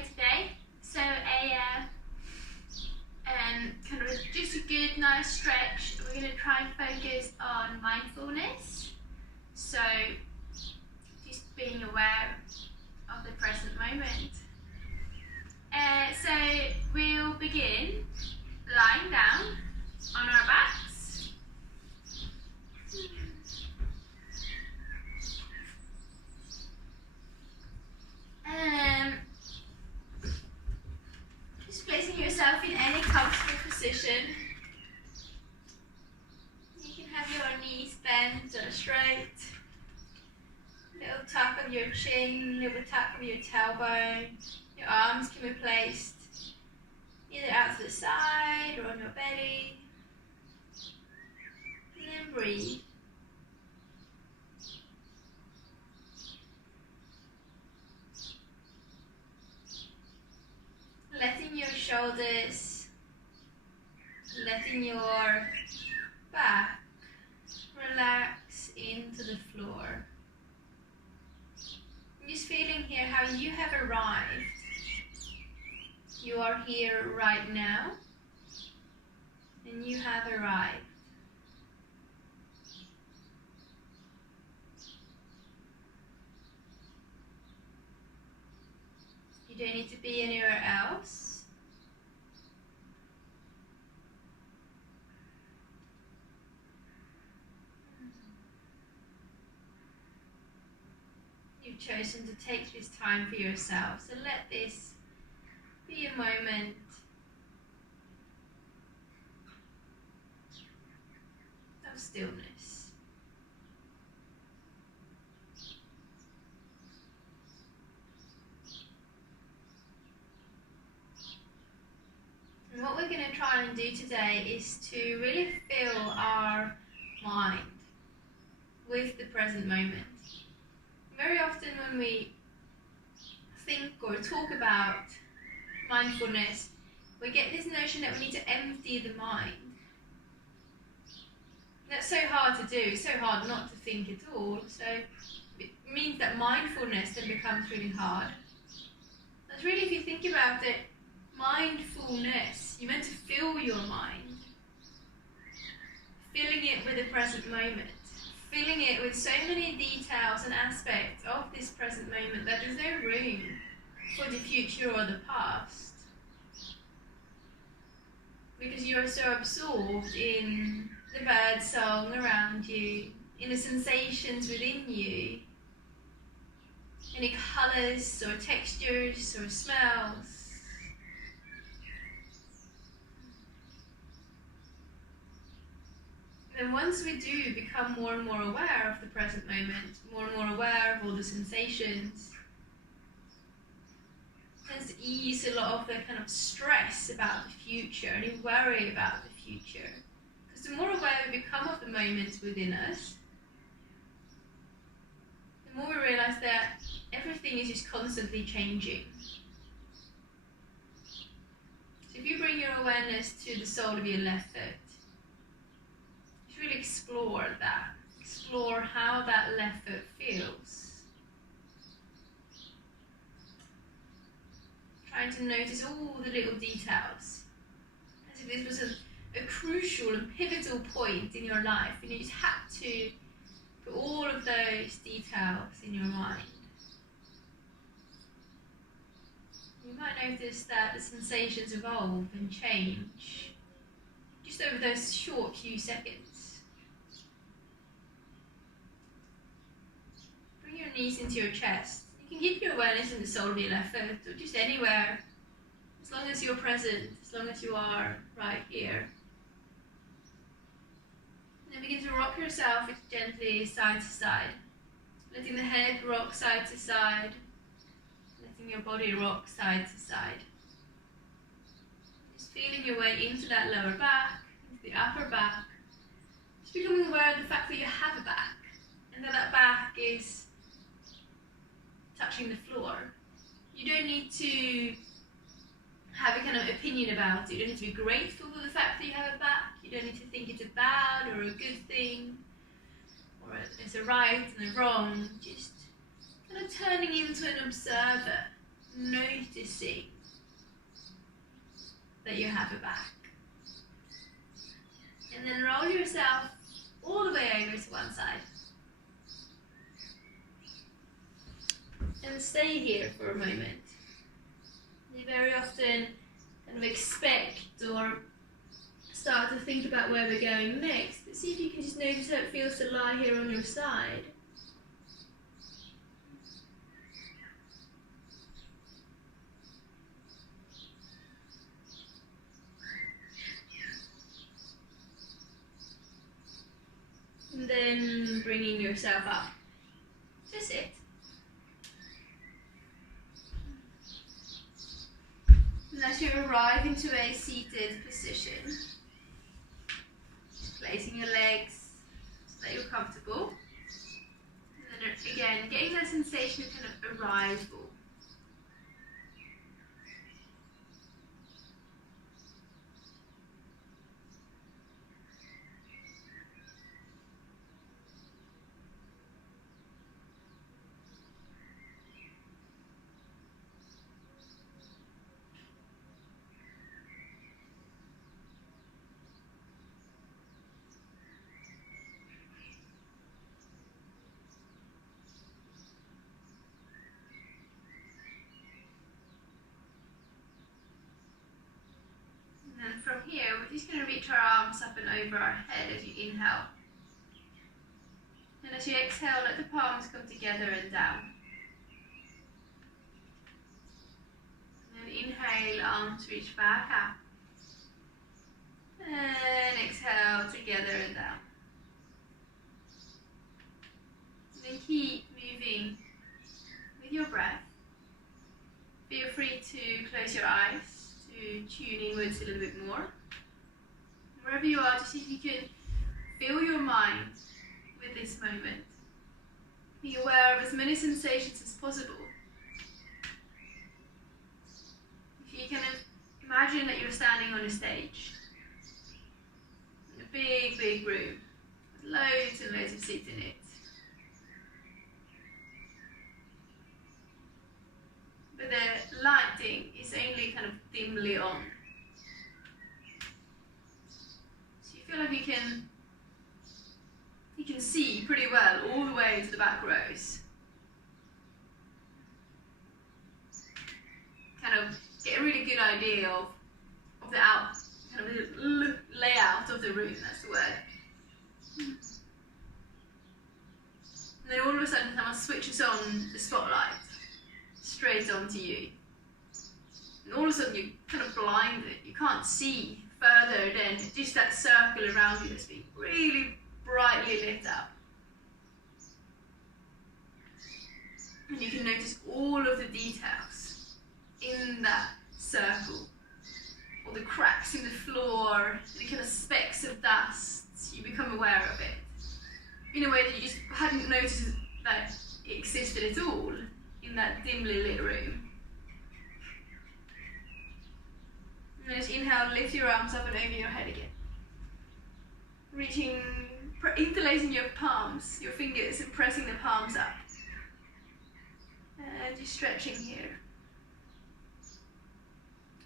video today. So kind of just a good, nice stretch. We're going to try and focus on mindfulness. So just being aware of the present moment. So we'll begin lying down on our backs. Just placing yourself in any comfortable position. You can have your knees bent or straight. Little tuck of your chin, little tuck of your tailbone. Your arms can be placed either out to the side or on your belly. And then breathe. Letting your shoulders, letting your back relax into the floor. Just feeling here how you have arrived. You are here right now, and you have arrived. You don't need to be anywhere else. You've chosen to take this time for yourself, so let this be a moment of stillness. And what we're going to try and do today is to really fill our mind with the present moment. Very often when we think or talk about mindfulness, we get this notion that we need to empty the mind. That's so hard to do, so hard not to think at all. So it means that mindfulness then becomes really hard. That's really, if you think about it, mindfulness, you're meant to fill your mind. Filling it with the present moment. Filling it with so many details and aspects of this present moment that there's no room for the future or the past. Because you are so absorbed in the bird song around you, in the sensations within you, any colours or textures or smells. And once we do become more and more aware of the present moment, more and more aware of all the sensations, it tends to ease a lot of the kind of stress about the future, any worry about the future. Because the more aware we become of the moments within us, the more we realise that everything is just constantly changing. So if you bring your awareness to the sole of your left foot, really explore that. Explore how that left foot feels. Trying to notice all the little details. As if this was a crucial and pivotal point in your life and you just had to put all of those details in your mind. You might notice that the sensations evolve and change just over those short few seconds. Your knees into your chest. You can keep your awareness in the sole of your left foot or just anywhere, as long as you're present, as long as you are right here. And then begin to rock yourself gently side to side, letting the head rock side to side, letting your body rock side to side. Just feeling your way into that lower back, into the upper back, just becoming aware of the fact that you have a back and that that back is touching the floor. You don't need to have a kind of opinion about it. You don't need to be grateful for the fact that you have a back. You don't need to think it's a bad or a good thing, or it's a right and a wrong. Just kind of turning into an observer, noticing noticing that you have a back. And then roll yourself all the way over to one side. And stay here for a moment. You very often kind of expect or start to think about where we're going next, but see if you can just notice how it feels to lie here on your side. And then bringing yourself up to sit. And as you arrive into a seated position, placing your legs so that you're comfortable. And then again, getting that sensation of kind of arrival. And from here, we're just going to reach our arms up and over our head as you inhale. And as you exhale, let the palms come together and down. And then inhale, arms reach back up. And exhale, together and down. And then keep moving with your breath. Feel free to close your eyes to tune inwards a little bit more. Wherever you are, just see if you can fill your mind with this moment. Be aware of as many sensations as possible. If you kind of imagine that you're standing on a stage, in a big, big room, with loads and loads of seats in it. But the lighting is only kind of dimly on. So you feel like you can see pretty well all the way to the back rows. Kind of get a really good idea of the kind of the layout of the room, that's the word. And then all of a sudden someone switches on the spotlight straight onto you. And all of a sudden you're kind of blinded. You can't see further than just that circle around you that's being really brightly lit up. And you can notice all of the details in that circle. All the cracks in the floor, the kind of specks of dust. You become aware of it in a way that you just hadn't noticed that it existed at all in that dimly lit room. And just inhale, lift your arms up and over your head again. Reaching, interlacing your palms, your fingers, and pressing the palms up. And just stretching here.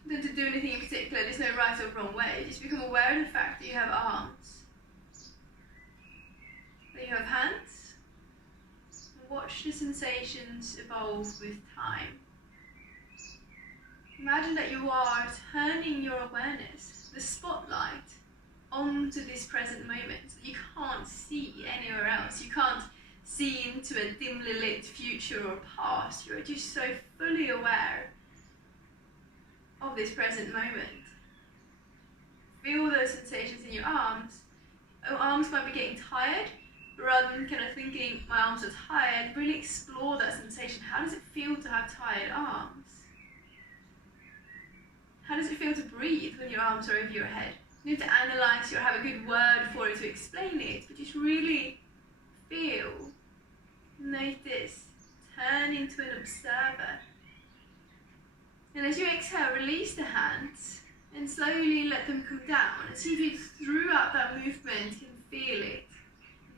Don't to do anything in particular, there's no right or wrong way. Just become aware of the fact that you have arms, that you have hands. Watch the sensations evolve with time. Imagine that you are turning your awareness, the spotlight, onto this present moment. You can't see anywhere else. You can't see into a dimly lit future or past. You're just so fully aware of this present moment. Feel those sensations in your arms. Your arms might be getting tired. Rather than kind of thinking, my arms are tired, really explore that sensation. How does it feel to have tired arms? How does it feel to breathe when your arms are over your head? You need to analyse or have a good word for it to explain it, but just really feel, notice, turn into an observer. And as you exhale, release the hands and slowly let them come down. And see if you, throughout that movement, can feel it.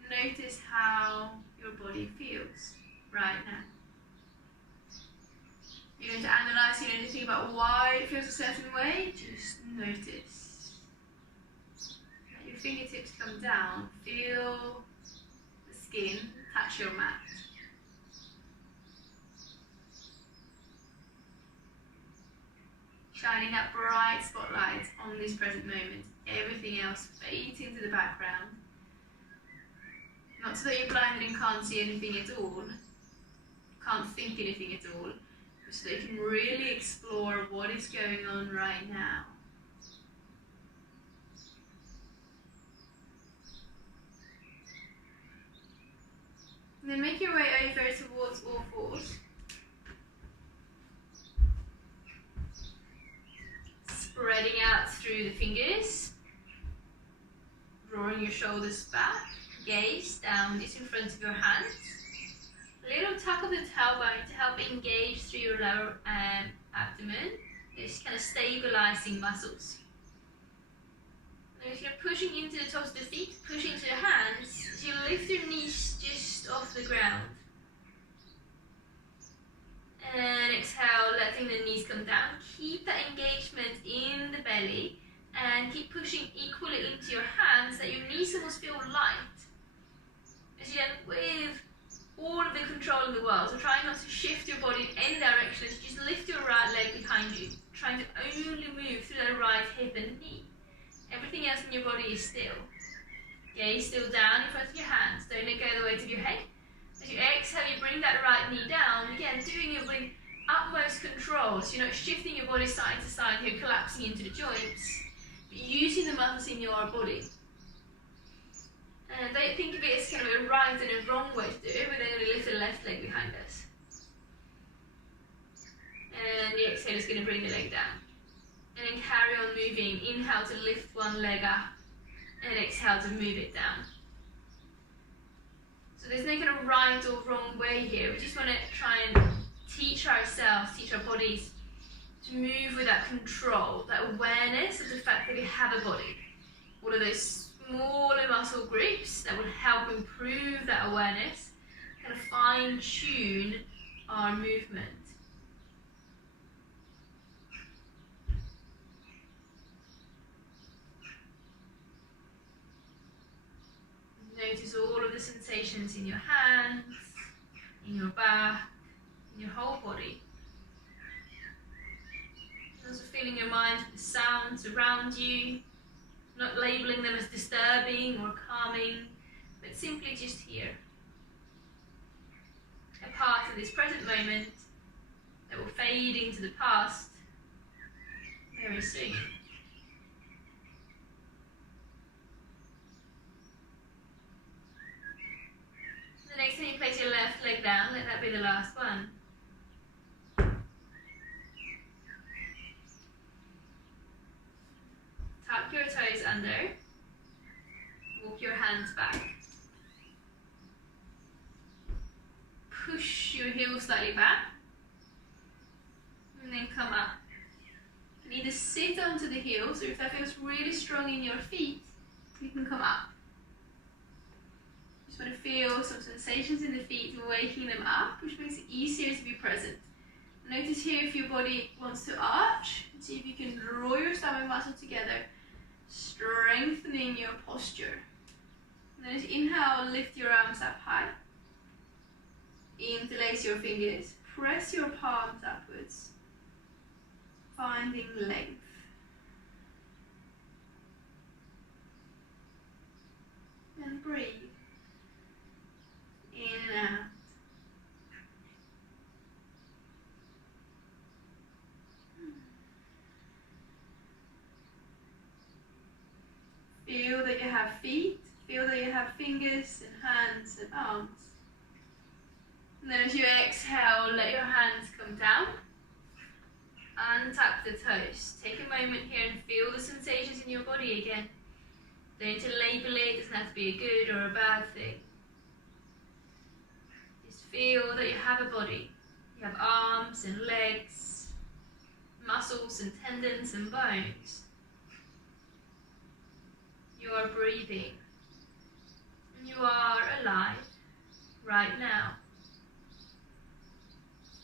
Notice how your body feels right now. You don't need to analyse, you don't need to think about why it feels a certain way, just notice. Let your fingertips come down, feel the skin touch your mat. Shining that bright spotlight on this present moment. Everything else fades into the background. Not so that you're blinded and can't see anything at all, can't think anything at all, but so that you can really explore what is going on right now. And then make your way over towards all fours. Spreading out through the fingers, drawing your shoulders back, gaze down just in front of your hands. A little tuck of the tailbone to help engage through your lower abdomen, just kind of stabilizing muscles. And as you're pushing into the tops of the feet, pushing to your hands, as you lift your knees just off the ground. And exhale, letting the knees come down. Keep that engagement in the belly and keep pushing equally into your hands that your knees almost feel light. As you then, with all of the control in the world, so trying not to shift your body in any direction, as you just lift your right leg behind you, trying to only move through that right hip and knee. Everything else in your body is still. Gaze still down in front of your hands, don't let go of the weight of your head. As you exhale, you bring that right knee down, again doing it with utmost control, so you're not shifting your body side to side, you're collapsing into the joints, but using the muscles in your body. And don't think of it as kind of a right and a wrong way to do it, but then going to lift the left leg behind us. And the exhale is going to bring the leg down. And then carry on moving, inhale to lift one leg up, and exhale to move it down. So there's no kind of right or wrong way here. We just want to try and teach ourselves, teach our bodies to move with that control, that awareness of the fact that we have a body. All of those smaller muscle groups that will help improve that awareness, kind of fine tune our movement. Notice all of the sensations in your hands, in your back, in your whole body. Also feeling your mind with the sounds around you, not labeling them as disturbing or calming, but simply just here. A part of this present moment that will fade into the past very soon. The next time you place your left leg down, let that be the last one. Tuck your toes under. Walk your hands back. Push your heels slightly back. And then come up. You need to sit onto the heels, or if that feels really strong in your feet, you can come up. Just want to feel some sensations in the feet, waking them up, which makes it easier to be present. Notice here if your body wants to arch, see if you can draw your stomach muscle together, strengthening your posture. And then as you inhale, lift your arms up high. Interlace your fingers, press your palms upwards, finding length. And breathe. In and out. Feel that you have feet, feel that you have fingers and hands and arms. And then as you exhale, let your hands come down. Untuck the toes. Take a moment here and feel the sensations in your body again. Don't need to label it, it doesn't have to be a good or a bad thing. Just feel that you have a body. You have arms and legs, muscles and tendons and bones. You are breathing. And you are alive right now.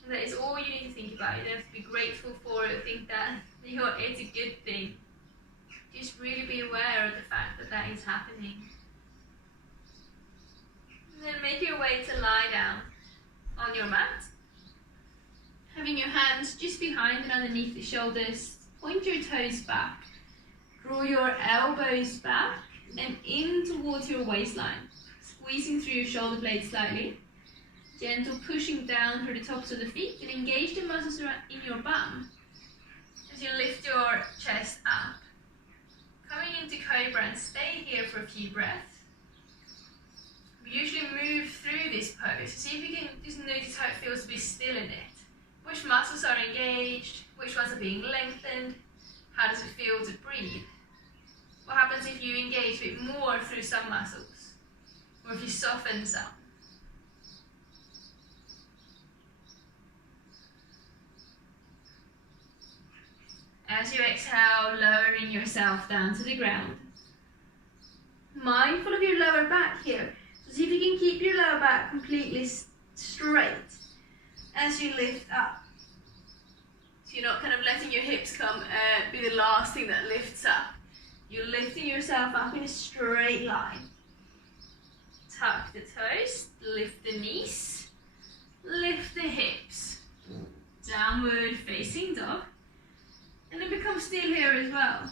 And that is all you need to think about. You don't have to be grateful for it would think that it's a good thing. Just really be aware of the fact that that is happening. And then make your way to lie down on your mat. Having your hands just behind and underneath the shoulders. Point your toes back. Draw your elbows back and in towards your waistline. Squeezing through your shoulder blades slightly. Gentle pushing down through the tops of the feet and engage the muscles in your bum as you lift your chest up. Coming into Cobra and stay here for a few breaths. We usually move through this pose. See if you can just notice how it feels to be still in it. Which muscles are engaged? Which ones are being lengthened? How does it feel to breathe? What happens if you engage a bit more through some muscles? Or if you soften some? As you exhale, lowering yourself down to the ground. Mindful of your lower back here. So see if you can keep your lower back completely straight as you lift up. So you're not kind of letting your hips come be the last thing that lifts up. You're lifting yourself up in a straight line. Tuck the toes, lift the knees, lift the hips. Downward facing dog. And then become still here as well.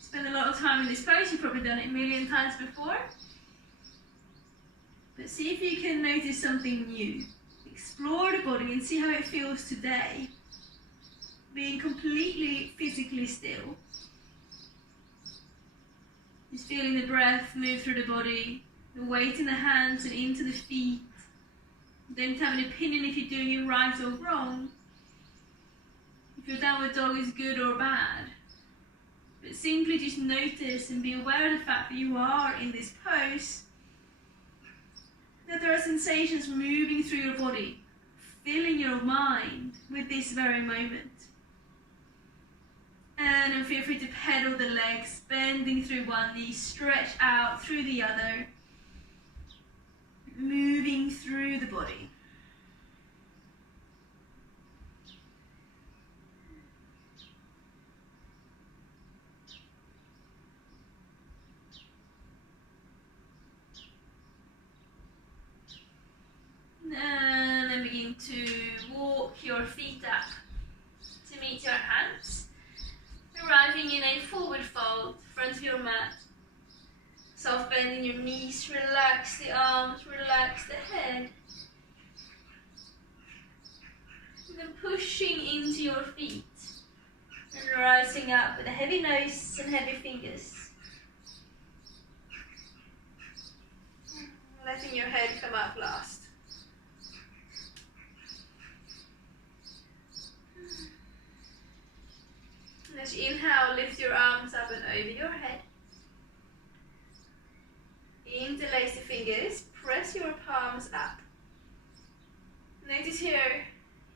Spend a lot of time in this pose, you've probably done it a million times before. But see if you can notice something new. Explore the body and see how it feels today. Being completely physically still. Just feeling the breath move through the body, the weight in the hands and into the feet. Don't have an opinion if you're doing it right or wrong. If your downward dog is good or bad. But simply just notice and be aware of the fact that you are in this pose. That there are sensations moving through your body, filling your mind with this very moment. And then feel free to pedal the legs, bending through one knee, stretch out through the other, moving through the body. And then begin to walk your feet up to meet your hands, arriving in a forward fold, front of your mat. Soft bend in your knees, relax the arms, relax the head. And then pushing into your feet and rising up with a heavy nose and heavy fingers. Letting your head come up last. And as you inhale, lift your arms up and over your head. Interlace the fingers, press your palms up. Notice here,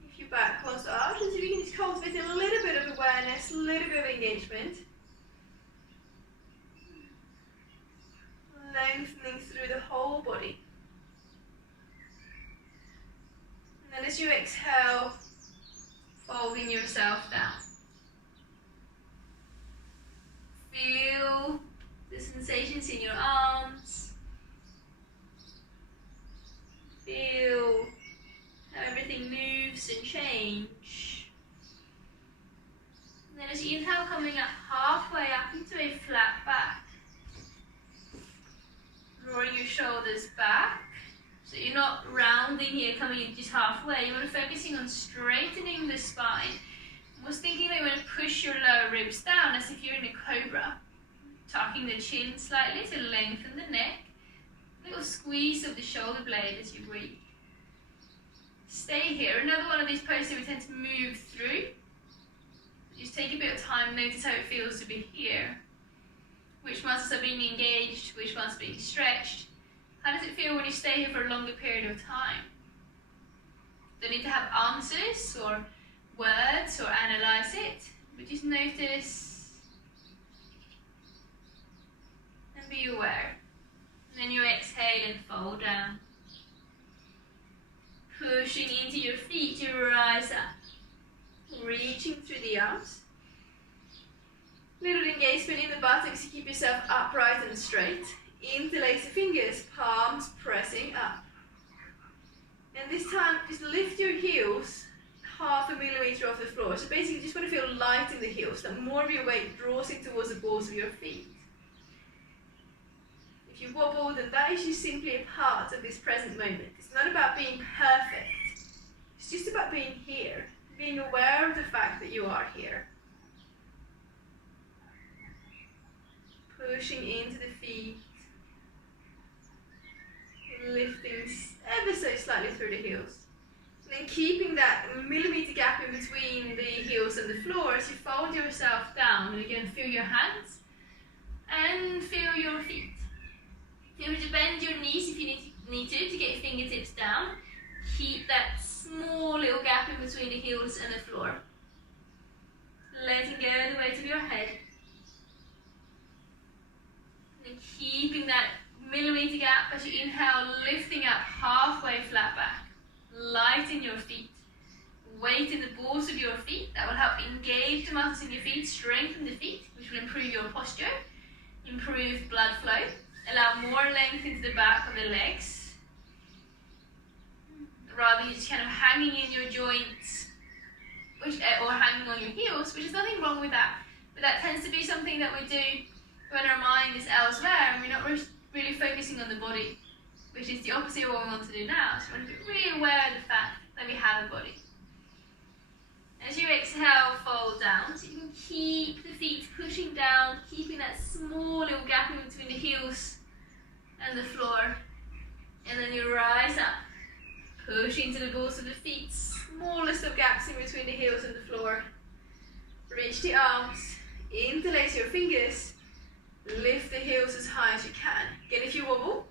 if your back closed out, and so you can just cultivate a little bit of awareness, a little bit of engagement. Lengthening through the whole body. And then as you exhale, folding yourself down. Feel the sensations in your arms. Feel how everything moves and change. And then as you inhale, coming up halfway up into a flat back. Drawing your shoulders back. So you're not rounding here, coming in just halfway. You want to focusing on straightening the spine. I was thinking that you want to push your lower ribs down as if you're in a cobra. Tucking the chin slightly to lengthen the neck. A little squeeze of the shoulder blade as you breathe. Stay here. Another one of these poses we tend to move through. Just take a bit of time, notice how it feels to be here. Which muscles are being engaged, which ones are being stretched. How does it feel when you stay here for a longer period of time? Don't need to have answers or words or analyze it, but just notice and be aware. And then you exhale and fold down. Pushing into your feet, you rise up. Reaching through the arms. Little engagement in the buttocks to keep yourself upright and straight. Interlace the fingers, palms pressing up. And this time, just lift your heels 0.5 millimeter off the floor. So basically, you just want to feel light in the heels, that more of your weight draws in towards the balls of your feet. If you wobble, then that is just simply a part of this present moment. It's not about being perfect. It's just about being here, being aware of the fact that you are here. Pushing into the feet, lifting ever so slightly through the heels. And then keeping that millimeter gap in between the heels and the floor as you fold yourself down. And again, feel your hands and feel your feet. Feel to bend your knees if you need to get your fingertips down. Keep that small little gap in between the heels and the floor. Letting go the weight of your head. And keeping that millimeter gap as you inhale, lifting up halfway flat back. Light in your feet. Weight in the balls of your feet. That will help engage the muscles in your feet, strengthen the feet, which will improve your posture, improve blood flow, allow more length into the back of the legs. Rather, you're just kind of hanging in your joints, or hanging on your heels, which is nothing wrong with that. But that tends to be something that we do when our mind is elsewhere and we're not really focusing on the body, which is the opposite of what we want to do now. So we want to be really aware of the fact that we have a body. As you exhale, fold down, so you can keep the feet pushing down, keeping that small little gap in between the heels and the floor. And then you rise up, push into the balls of the feet, smallest of gaps in between the heels and the floor. Reach the arms, interlace your fingers, lift the heels as high as you can. Again, if you wobble,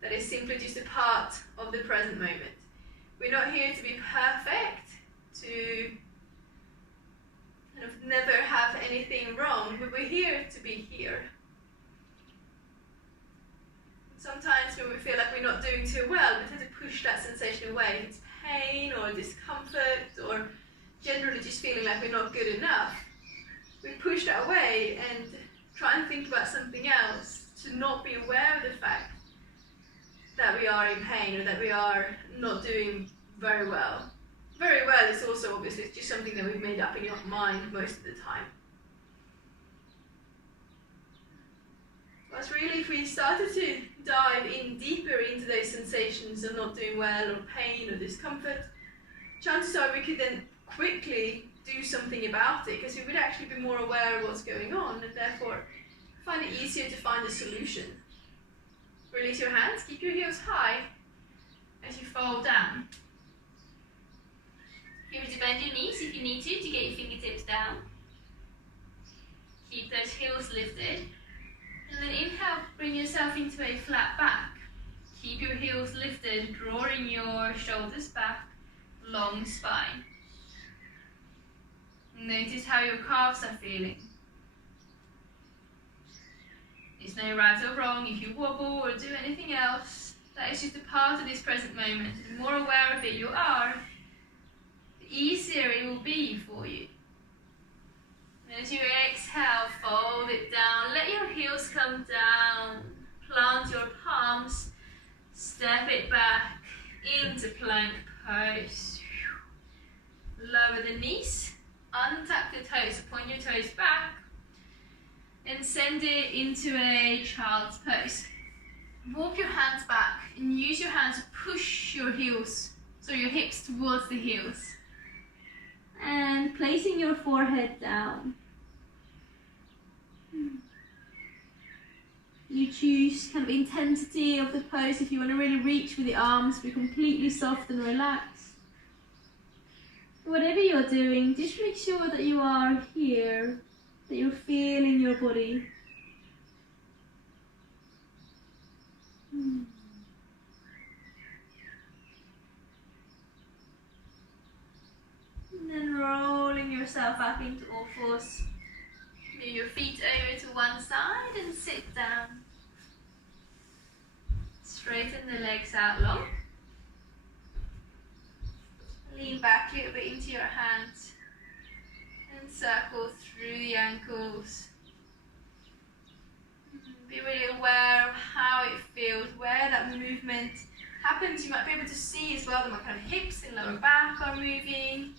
that is simply just a part of the present moment. We're not here to be perfect, to kind of never have anything wrong, but we're here to be here. Sometimes when we feel like we're not doing too well, we tend to push that sensation away. If it's pain or discomfort or generally just feeling like we're not good enough, we push that away and try and think about something else to not be aware of the fact that we are in pain or that we are not doing very well. Very well is also obviously just something that we've made up in your mind most of the time. Whereas really, if we started to dive in deeper into those sensations of not doing well or pain or discomfort, chances are we could then quickly do something about it, because we would actually be more aware of what's going on and therefore find it easier to find a solution. Release your hands, keep your heels high as you fold down. Here to bend your knees if you need to get your fingertips down. Keep those heels lifted. And then inhale, bring yourself into a flat back. Keep your heels lifted, drawing your shoulders back, long spine. Notice how your calves are feeling. There's no right or wrong if you wobble or do anything else. That is just a part of this present moment. The more aware of it you are, the easier it will be for you. And as you exhale, fold it down. Let your heels come down. Plant your palms. Step it back into plank pose. Lower the knees. Untuck the toes. Point your toes back. And send it into a child's pose. Walk your hands back and use your hands to push your heels, so your hips towards the heels. And placing your forehead down. You choose kind of intensity of the pose. If you want to really reach with the arms, be completely soft and relaxed. Whatever you're doing, just make sure that you are here, that you're feeling your body. And then rolling yourself up into all fours. Move your feet over to one side and sit down. Straighten the legs out long. Lean back a little bit into your hands. circle through the ankles. Be really aware of how it feels, where that movement happens. You might be able to see as well that my kind of hips and lower back are moving.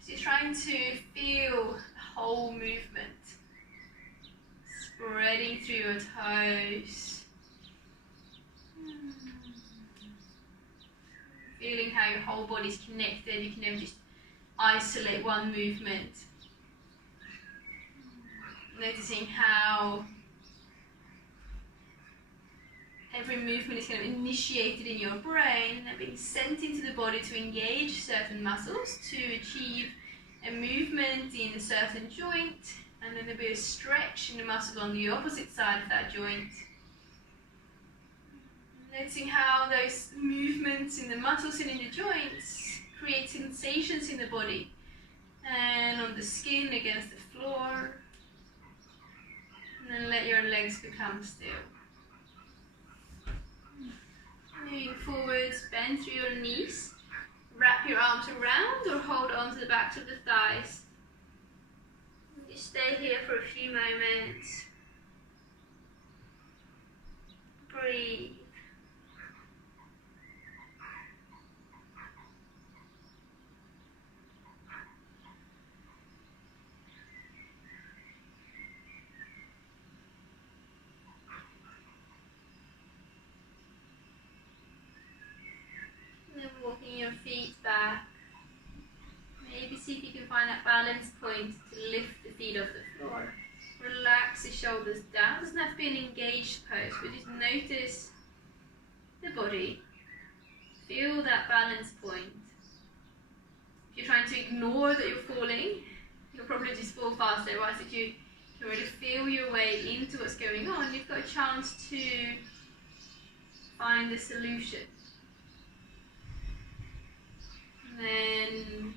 So you're trying to feel the whole movement, spreading through your toes. Feeling how your whole body's connected. You can never just isolate one movement. Noticing how every movement is kind of initiated in your brain and being sent into the body to engage certain muscles to achieve a movement in a certain joint, and then there'll be a stretch in the muscle on the opposite side of that joint. Noticing how those movements in the muscles and in the joints create sensations in the body and on the skin against the floor. And then let your legs become still. Moving forwards, bend through your knees. Wrap your arms around or hold on to the backs of the thighs. Just stay here for a few moments. Breathe. And then walking your feet back. Maybe see if you can find that balance point to lift the feet off the floor. Relax the shoulders down. It doesn't have to be an engaged pose, but just notice the body. Feel that balance point. If you're trying to ignore that you're falling, you'll probably just fall faster. Whereas if you can really feel your way into what's going on, you've got a chance to find a solution. And then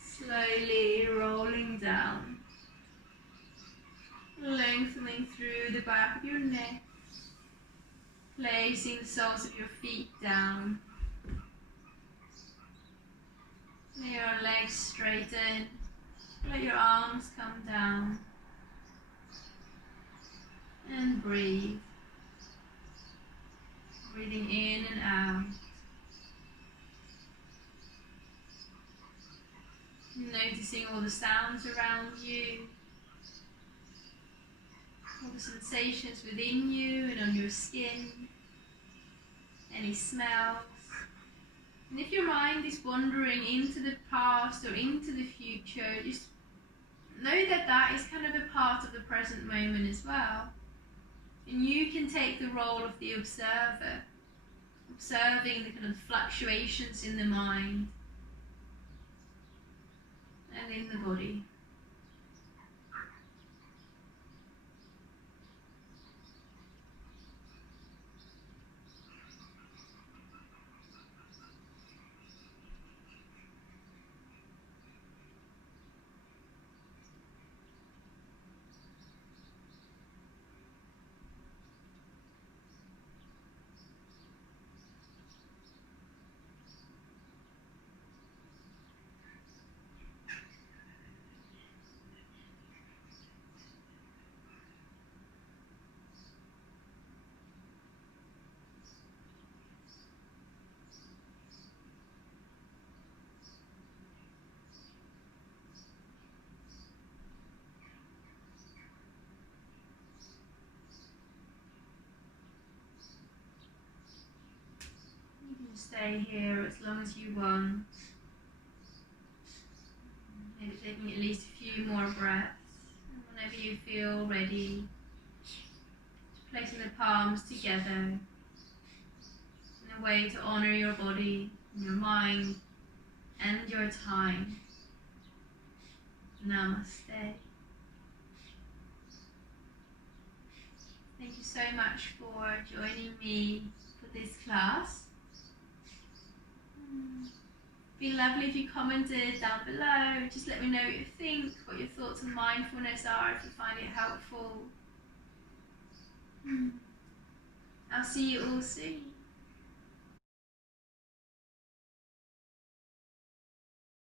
slowly rolling down, lengthening through the back of your neck, placing the soles of your feet down. Let your legs straighten, let your arms come down, and breathe. Breathing in and out. Noticing all the sounds around you, all the sensations within you and on your skin, any smells. And if your mind is wandering into the past or into the future, just know that that is kind of a part of the present moment as well. And you can take the role of the observer, observing the kind of fluctuations in the mind and in the body. Stay here as long as you want. Maybe taking at least a few more breaths. And whenever you feel ready, placing the palms together in a way to honor your body, your mind, and your time. Namaste. Thank you so much for joining me for this class. It'd be lovely if you commented down below. Just let me know what you think, what your thoughts on mindfulness are, if you find it helpful. I'll see you all soon.